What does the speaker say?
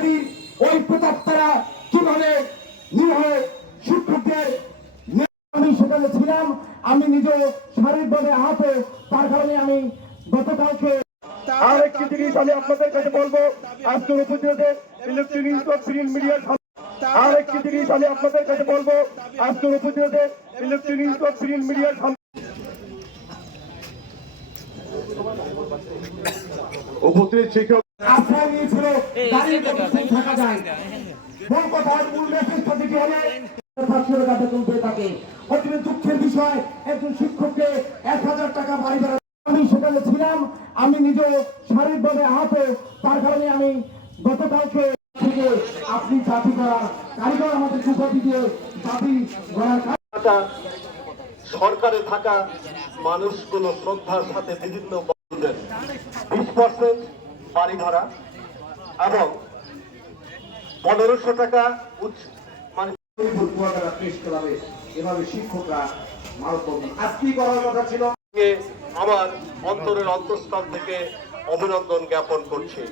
ফ্যাসিবাদী ওই প্রতাপ্তারা কীভাবে নিরহ শিক্ষকদের আমি সেখানে ছিলাম আমি নিজে শারীরিকভাবে আহত তার কারণে আমি গতকালকে আর একটি জিনিস আমি আপনাদের কাছে বলব আজকের উপজেলাতে ইলেকট্রনিক্স ও প্রিন্ট মিডিয়ার আর একটি জিনিস আমি আপনাদের কাছে বলব আজকের উপজেলাতে ইলেকট্রনিক্স ও প্রিন্ট মিডিয়ার উপস্থিত শিক্ষক আশ্রয় নিয়েছিল থাকা যায় মূল কথা মূল মেসেজটা যেটি হলে পাঁচশো টাকা বেতন থাকে। অত্যন্ত দুঃখের বিষয় একজন শিক্ষককে এক হাজার টাকা বাড়ি ভাড়া আমি সেখানে ছিলাম। আমি নিজে শারীরিকভাবে আহত তার কারণে আমি গতকালকে থেকে আপনি জাতি করার কারিগর আমাদের উপাধি দিয়ে জাতি গড়ার কাজ থাকা সরকারে থাকা মানুষগুলো শ্রদ্ধার সাথে বিভিন্ন বিশ পার্সেন্ট বাড়ি ভাড়া এবং পনেরোশো টাকা উচ্চ মানে এভাবে শিক্ষকরা মানববন্ধন আজকে করার কথা ছিল? আমার অন্তরের অন্তঃস্থল থেকে অভিনন্দন জ্ঞাপন করছি।